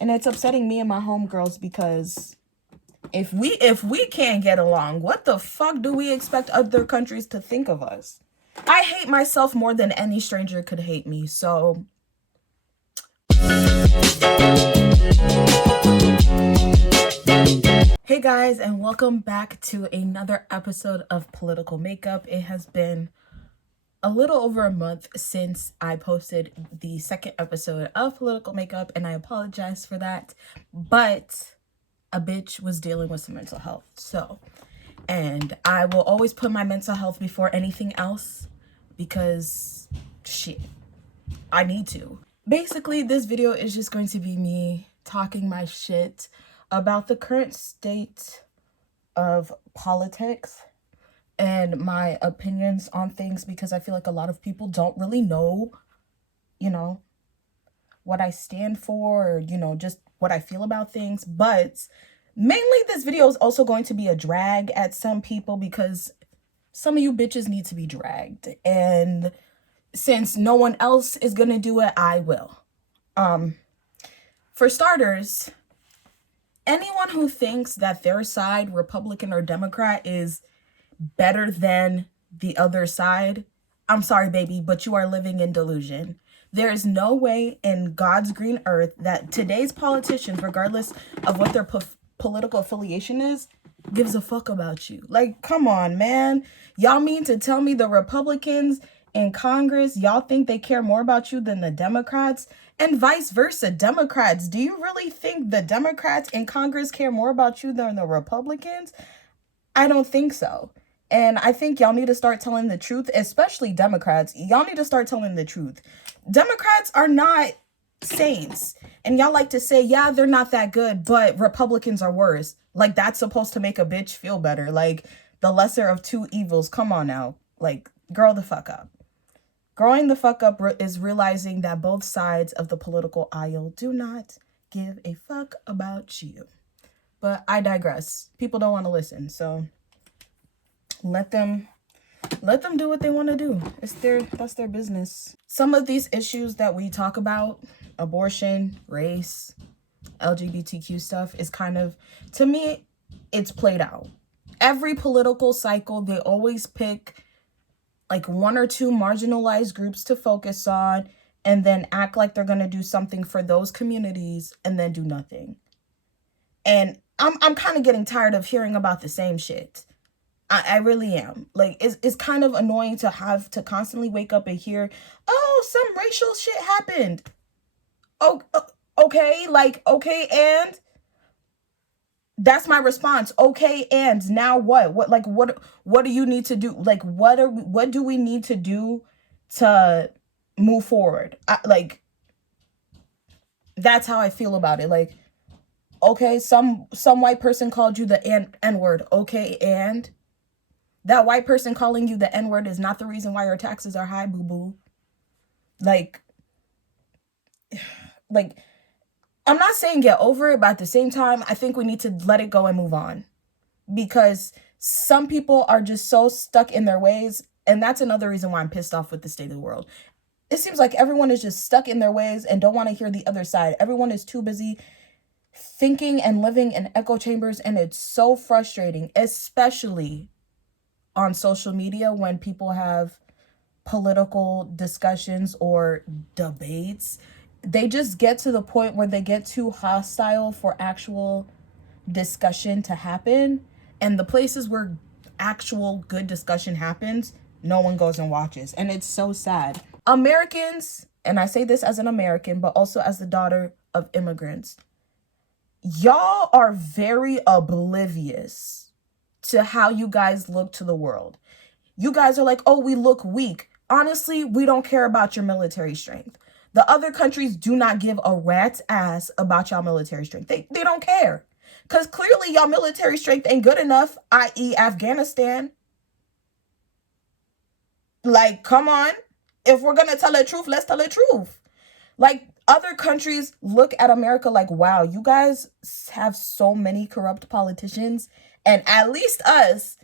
And it's upsetting me and my homegirls because if we can't get along, what the fuck do we expect other countries to think of us? I hate myself more than any stranger could hate me, so... Hey guys, and welcome back to another episode of Political Makeup. It has been a little over a month since I posted the second episode of Political Makeup, and I apologize for that, but a bitch was dealing with some mental health. And I will always put my mental health before anything else because shit, I need to. Basically, this video is just going to be me talking my shit about the current state of politics and my opinions on things, because I feel like a lot of people don't really know, what I stand for, or, just what I feel about things. But mainly this video is also going to be a drag at some people because some of you bitches need to be dragged. And since no one else is gonna do it, I will. For starters, anyone who thinks that their side, Republican or Democrat, is better than the other side, I'm sorry, baby, but you are living in delusion. There is no way in God's green earth that today's politicians, regardless of what their political affiliation is, gives a fuck about you. Like, come on, man. Y'all mean to tell me the Republicans in Congress, y'all think they care more about you than the Democrats? And vice versa, Democrats, do you really think the Democrats in Congress care more about you than the Republicans? I don't think so. And I think y'all need to start telling the truth, especially Democrats. Y'all need to start telling the truth. Democrats are not saints. And y'all like to say, yeah, they're not that good, but Republicans are worse. Like, that's supposed to make a bitch feel better. Like, the lesser of two evils. Come on now. Like, grow the fuck up. Growing the fuck up is realizing that both sides of the political aisle do not give a fuck about you. But I digress. People don't want to listen, so let them do what they want to do. That's their business. Some of these issues that we talk about, abortion, race, LGBTQ stuff, is kind of, to me, it's played out. Every political cycle, they always pick like one or two marginalized groups to focus on and then act like they're going to do something for those communities and then do nothing. And I'm kind of getting tired of hearing about the same shit. I really am. Like, it's kind of annoying to have to constantly wake up and hear, oh, some racial shit happened. Oh, okay, like, okay, and that's my response. Okay, and now what? What do you need to do? Like, what do we need to do to move forward? That's how I feel about it. Like, okay, some white person called you the N-word. Okay, and that white person calling you the N-word is not the reason why your taxes are high, boo-boo. Like, I'm not saying get over it, but at the same time, I think we need to let it go and move on. Because some people are just so stuck in their ways, and that's another reason why I'm pissed off with the state of the world. It seems like everyone is just stuck in their ways and don't want to hear the other side. Everyone is too busy thinking and living in echo chambers, and it's so frustrating, especially on social media when people have political discussions or debates. They just get to the point where they get too hostile for actual discussion to happen. And the places where actual good discussion happens, no one goes and watches. And it's so sad. Americans, and I say this as an American, but also as the daughter of immigrants, y'all are very oblivious to how you guys look to the world. You guys are like, oh, we look weak. Honestly, we don't care about your military strength. The other countries do not give a rat's ass about y'all military strength. They don't care. Because clearly y'all military strength ain't good enough, i.e. Afghanistan. Like, come on. If we're going to tell the truth, let's tell the truth. Like, other countries look at America like, wow, you guys have so many corrupt politicians. And at least us,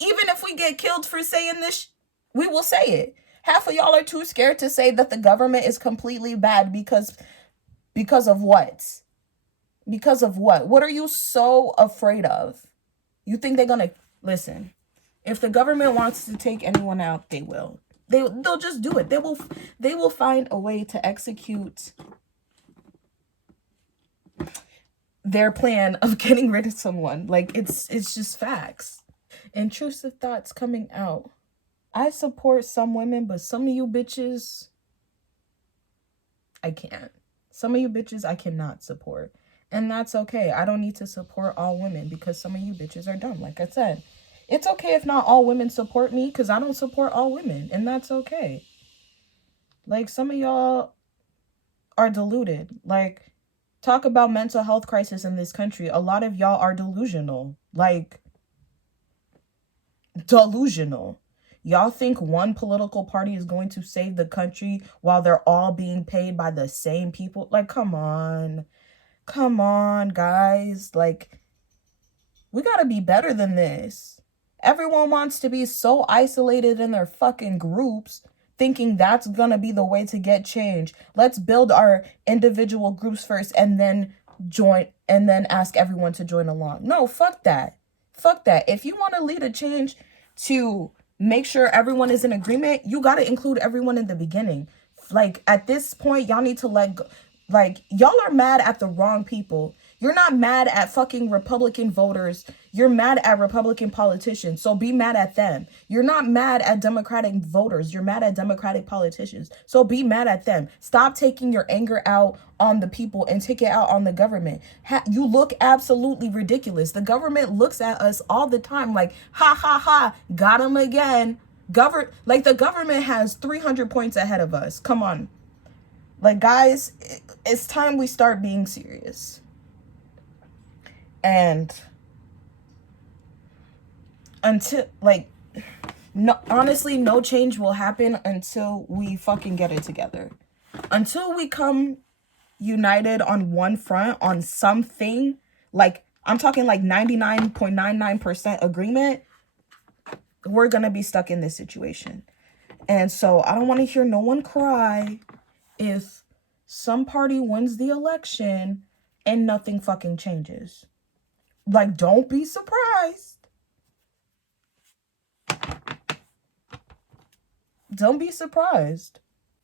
even if we get killed for saying this, we will say it. Half of y'all are too scared to say that the government is completely bad because of what? Because of what? What are you so afraid of? You think they're gonna listen? If the government wants to take anyone out, they will. They'll just do it. They will find a way to execute their plan of getting rid of someone. Like it's just facts. Intrusive thoughts coming out. I support some women, but some of you bitches, I can't. Some of you bitches I cannot support. And that's okay. I don't need to support all women because some of you bitches are dumb. Like I said, it's okay if not all women support me because I don't support all women. And that's okay. Like some of y'all are deluded. Like talk about mental health crisis in this country. A lot of y'all are delusional. Like delusional. Y'all think one political party is going to save the country while they're all being paid by the same people? Like, come on. Come on, guys. Like, we gotta be better than this. Everyone wants to be so isolated in their fucking groups, thinking that's gonna be the way to get change. Let's build our individual groups first and then join and then ask everyone to join along. No, fuck that. Fuck that. If you want to lead a change to make sure everyone is in agreement, you got to include everyone in the beginning. Like at this point, y'all need to let go. Like y'all are mad at the wrong people. You're not mad at fucking Republican voters. You're mad at Republican politicians. So be mad at them. You're not mad at Democratic voters. You're mad at Democratic politicians. So be mad at them. Stop taking your anger out on the people and take it out on the government. You look absolutely ridiculous. The government looks at us all the time like, ha ha ha, got him again. Like the government has 300 points ahead of us. Come on. Like, guys, it's time we start being serious. And until, like, no, honestly, no change will happen until we fucking get it together. Until we come united on one front, on something, like, I'm talking like 99.99% agreement, we're gonna be stuck in this situation. And so I don't want to hear no one cry if some party wins the election and nothing fucking changes. Like, don't be surprised. Don't be surprised.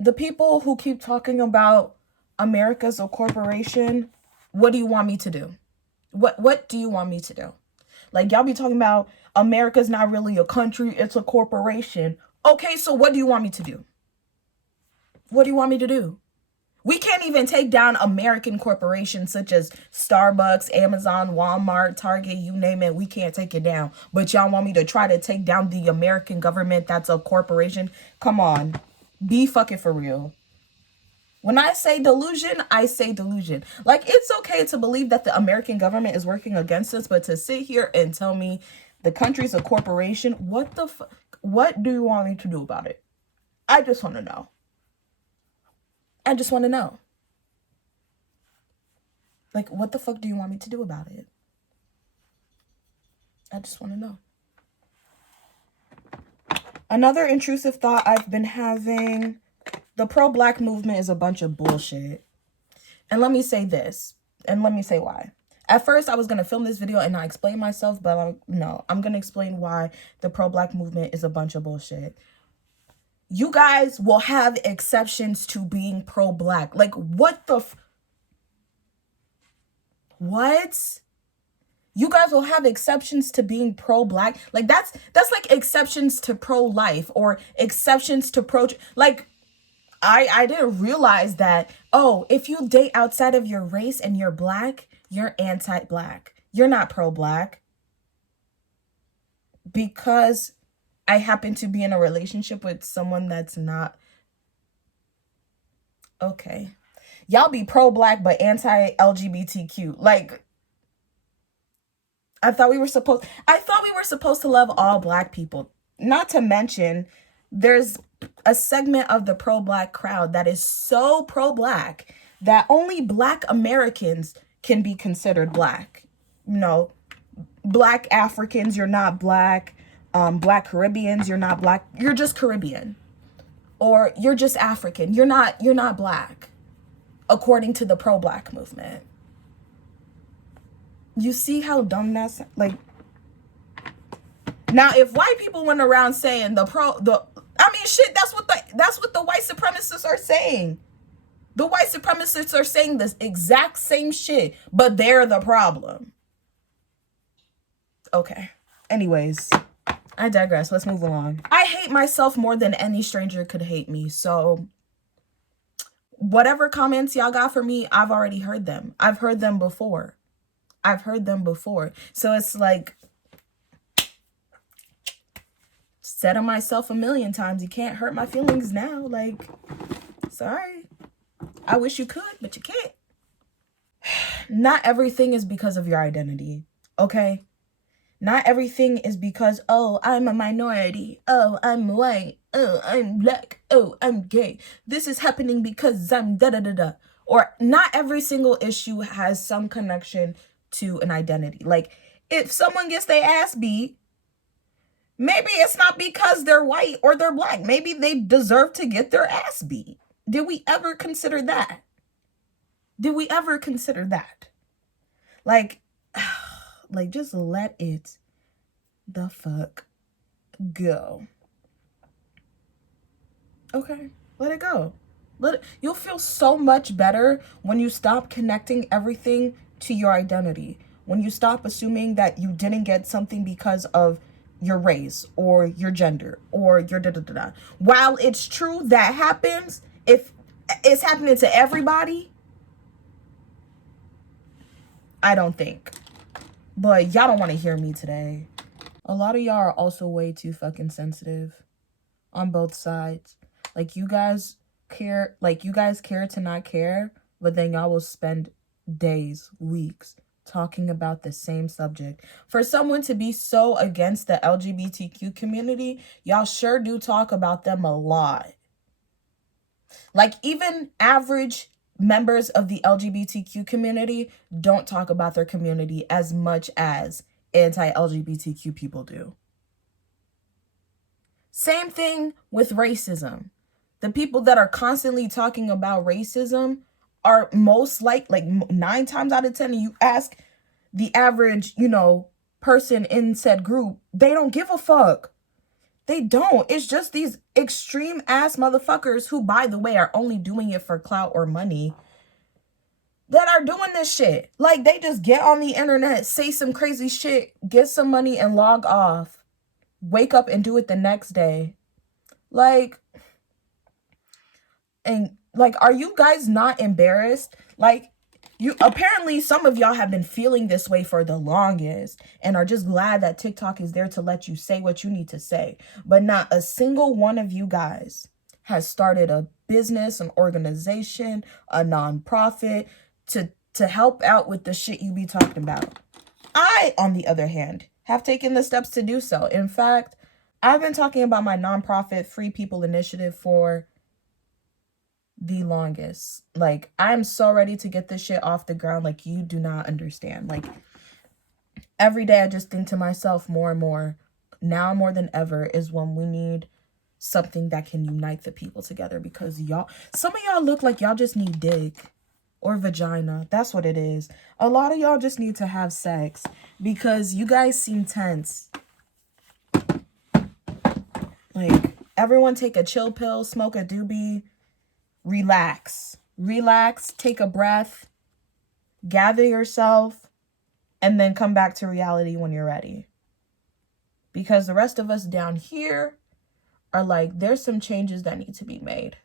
The people who keep talking about America's a corporation, what do you want me to do? What do you want me to do? Like, y'all be talking about America's not really a country, it's a corporation. Okay, so what do you want me to do? What do you want me to do? We can't even take down American corporations such as Starbucks, Amazon, Walmart, Target, you name it. We can't take it down. But y'all want me to try to take down the American government that's a corporation? Come on. Be fucking for real. When I say delusion, I say delusion. Like, it's okay to believe that the American government is working against us, but to sit here and tell me the country's a corporation, what the fuck? What do you want me to do about it? I just want to know. I just want to know. Like, what the fuck do you want me to do about it? I just want to know. Another intrusive thought I've been having, the pro-black movement is a bunch of bullshit. And let me say this, and let me say why. At first, I was going to film this video and not explain myself, but I'm going to explain why the pro-black movement is a bunch of bullshit. You guys will have exceptions to being pro-black. Like, what the what? You guys will have exceptions to being pro-black? Like, that's like exceptions to pro-life or exceptions to like, I didn't realize that, oh, if you date outside of your race and you're black, you're anti-black. You're not pro-black. Because I happen to be in a relationship with someone that's not. Okay. Y'all be pro-black but anti-LGBTQ. Like, I thought we were supposed to love all black people. Not to mention, there's a segment of the pro-black crowd that is so pro-black that only black Americans can be considered black. You know, black Africans, you're not black. Black Caribbeans, you're not black. You're just Caribbean. Or you're just African. You're not black. According to the pro-black movement. You see how dumb that's like. Now, if white people went around saying shit, that's what the white supremacists are saying. The white supremacists are saying this exact same shit, but they're the problem. Okay. Anyways, I digress. Let's move along. I hate myself more than any stranger could hate me. So whatever comments y'all got for me, I've already heard them. I've heard them before. So it's like, said to myself a million times, you can't hurt my feelings now. Like, sorry. I wish you could, but you can't. Not everything is because of your identity, okay? Not everything is because, oh, I'm a minority. Oh, I'm white. Oh, I'm black. Oh, I'm gay. This is happening because I'm da-da-da-da. Or not every single issue has some connection to an identity. Like, if someone gets their ass beat, maybe it's not because they're white or they're black. Maybe they deserve to get their ass beat. Did we ever consider that? Like, just let it the fuck go. Okay, let it go. You'll feel so much better when you stop connecting everything to your identity. When you stop assuming that you didn't get something because of your race or your gender or your da-da-da-da. While it's true that happens, if it's happening to everybody, I don't think. But y'all don't want to hear me today. A lot of y'all are also way too fucking sensitive on both sides. Like, you guys care to not care, but then y'all will spend days, weeks talking about the same subject. For someone to be so against the LGBTQ community, y'all sure do talk about them a lot. Like, even average members of the LGBTQ community don't talk about their community as much as anti-LGBTQ people do. Same thing with racism. The people that are constantly talking about racism are most like 9 times out of 10, you ask the average, person in said group, they don't give a fuck. They don't. It's just these extreme ass motherfuckers who, by the way, are only doing it for clout or money that are doing this shit. Like, they just get on the internet, say some crazy shit, get some money and log off, wake up and do it the next day. Are you guys not embarrassed? Apparently some of y'all have been feeling this way for the longest and are just glad that TikTok is there to let you say what you need to say. But not a single one of you guys has started a business, an organization, a nonprofit to help out with the shit you be talking about. I, on the other hand, have taken the steps to do so. In fact, I've been talking about my nonprofit Free People Initiative for the longest. Like, I'm so ready to get this shit off the ground. Like, you do not understand. Like, every day I just think to myself more and more, now more than ever is when we need something that can unite the people together, because some of y'all look like y'all just need dick or vagina. That's what it is. A lot of y'all just need to have sex because you guys seem tense. Like, everyone take a chill pill, smoke a doobie, relax, take a breath, gather yourself, and then come back to reality when you're ready. Because the rest of us down here are like, there's some changes that need to be made.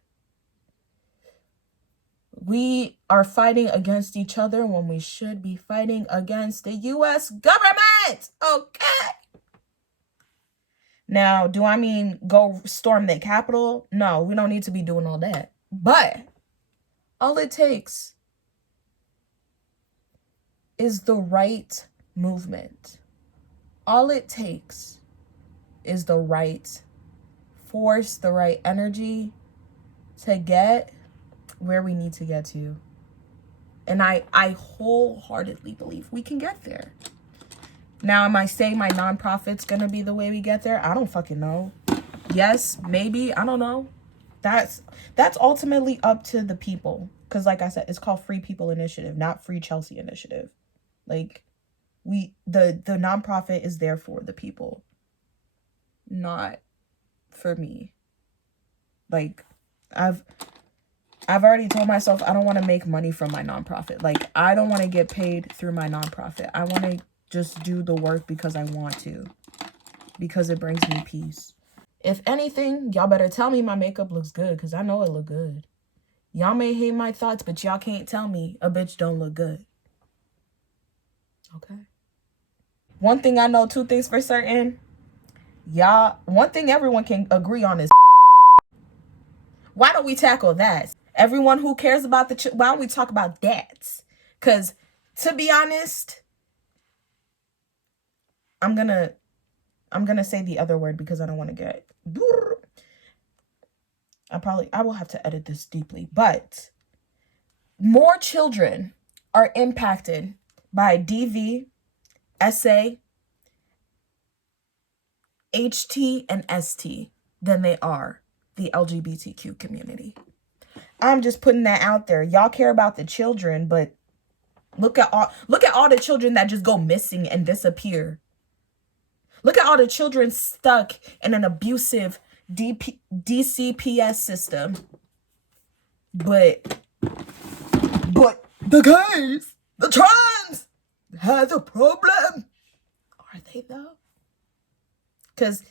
We are fighting against each other when we should be fighting against the U.S. government. Okay. Now, do I mean go storm the Capitol? No, we don't need to be doing all that. But all it takes is the right movement. All it takes is the right force, the right energy to get where we need to get to. And I wholeheartedly believe we can get there. Now, am I saying my nonprofit's gonna be the way we get there? I don't fucking know. Yes, maybe, I don't know. That's ultimately up to the people. Because like I said, it's called Free People Initiative, not Free Chelsea Initiative. Like, The nonprofit is there for the people, not for me. Like, I've already told myself I don't want to make money from my nonprofit. Like, I don't want to get paid through my nonprofit. I want to just do the work because I want to, because it brings me peace. If anything, y'all better tell me my makeup looks good, because I know it look good. Y'all may hate my thoughts, but y'all can't tell me a bitch don't look good. Okay? One thing I know, two things for certain. Y'all, one thing everyone can agree on is, why don't we tackle that? Everyone who cares about why don't we talk about that? Because, to be honest, I'm gonna say the other word because I don't want to get... I will have to edit this deeply, but more children are impacted by DV, SA, HT, and ST than they are the LGBTQ community. I'm just putting that out there. Y'all care about the children, but look at all the children that just go missing and disappear. Look at all the children stuck in an abusive DCPS system. But the gays, the trans, has a problem. Are they though? Because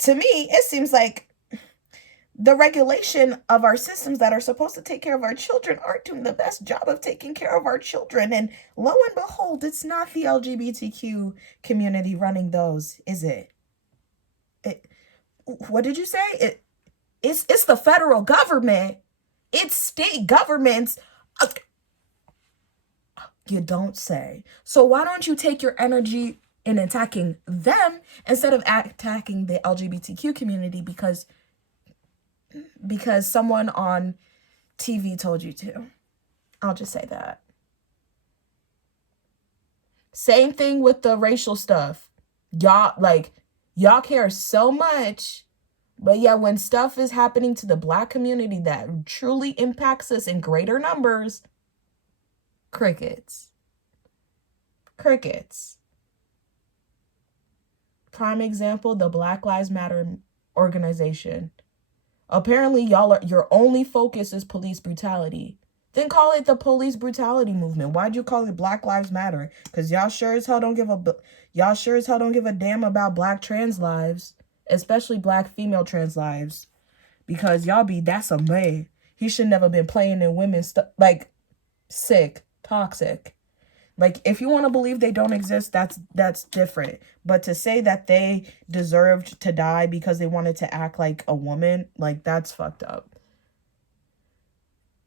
to me, it seems like the regulation of our systems that are supposed to take care of our children aren't doing the best job of taking care of our children. And lo and behold, it's not the LGBTQ community running those, is it? What did you say? It's the federal government. It's state governments. You don't say. So why don't you take your energy in attacking them instead of attacking the LGBTQ community because someone on TV told you to? I'll just say that. Same thing with the racial stuff. Y'all care so much, but yeah, when stuff is happening to the Black community that truly impacts us in greater numbers, crickets. Prime example, the Black Lives Matter organization. Apparently, your only focus is police brutality. Then call it the police brutality movement. Why'd you call it Black Lives Matter? Because y'all sure as hell don't give a damn about Black trans lives, especially Black female trans lives. Because that's a man. He should never been playing in women's stuff. Like, sick, toxic. Like, if you want to believe they don't exist, that's different. But to say that they deserved to die because they wanted to act like a woman, like, that's fucked up.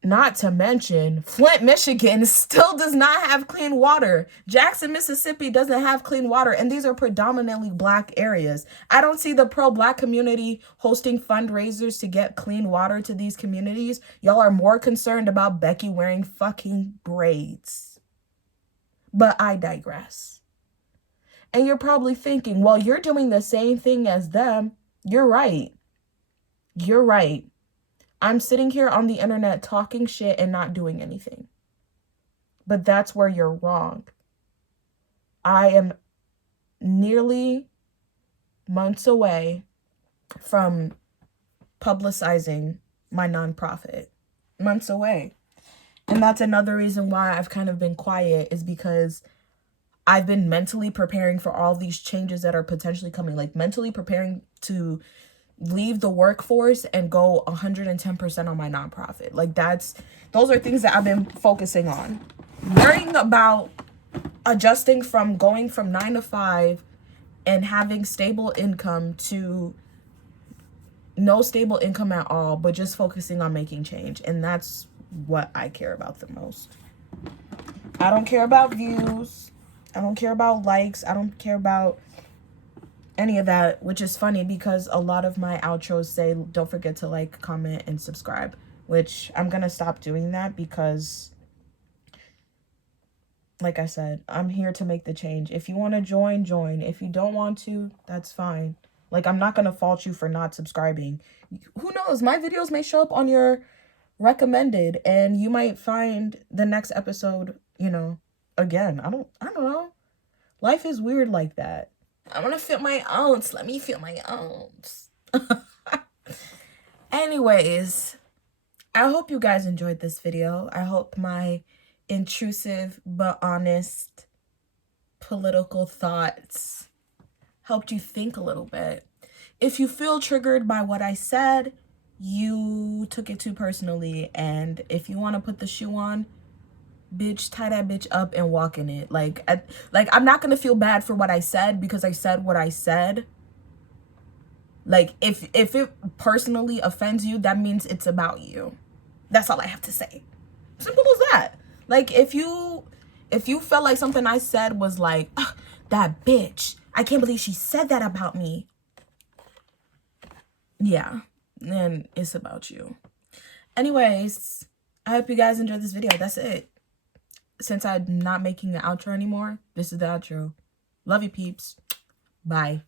Not to mention, Flint, Michigan still does not have clean water. Jackson, Mississippi doesn't have clean water. And these are predominantly Black areas. I don't see the pro-Black community hosting fundraisers to get clean water to these communities. Y'all are more concerned about Becky wearing fucking braids. But I digress. And you're probably thinking, well, you're doing the same thing as them. You're right. I'm sitting here on the internet talking shit and not doing anything. But that's where you're wrong. I am nearly months away from publicizing my nonprofit. Months away. And that's another reason why I've kind of been quiet, is because I've been mentally preparing for all these changes that are potentially coming. Like, mentally preparing to leave the workforce and go 110% on my nonprofit. Like, those are things that I've been focusing on. Worrying about adjusting from going from 9 to 5 and having stable income to no stable income at all, but just focusing on making change. And that's what I care about the most. I don't care about views. I don't care about likes. I don't care about any of that, which is funny because a lot of my outros say, don't forget to like, comment, and subscribe, which I'm going to stop doing that because, like I said, I'm here to make the change. If you want to join, join. If you don't want to, that's fine. Like, I'm not going to fault you for not subscribing. Who knows? My videos may show up on your recommended and you might find the next episode, again. I don't know. Life is weird like that. I want to feel my ounce. Let me feel my ounce. Anyways, I hope you guys enjoyed this video. I hope my intrusive but honest political thoughts helped you think a little bit. If you feel triggered by what I said, you took it too personally. And if you want to put the shoe on, bitch, tie that bitch up and walk in it. Like I'm not gonna feel bad for what I said because I said what I said. Like, if it personally offends you, that means it's about you. That's all I have to say. Simple as that. Like, if you felt like something I said was like, that bitch, I can't believe she said that about me. Yeah, then it's about you. Anyways, I hope you guys enjoyed this video. That's it. Since I'm not making an outro anymore, this is the outro. Love you, peeps. Bye.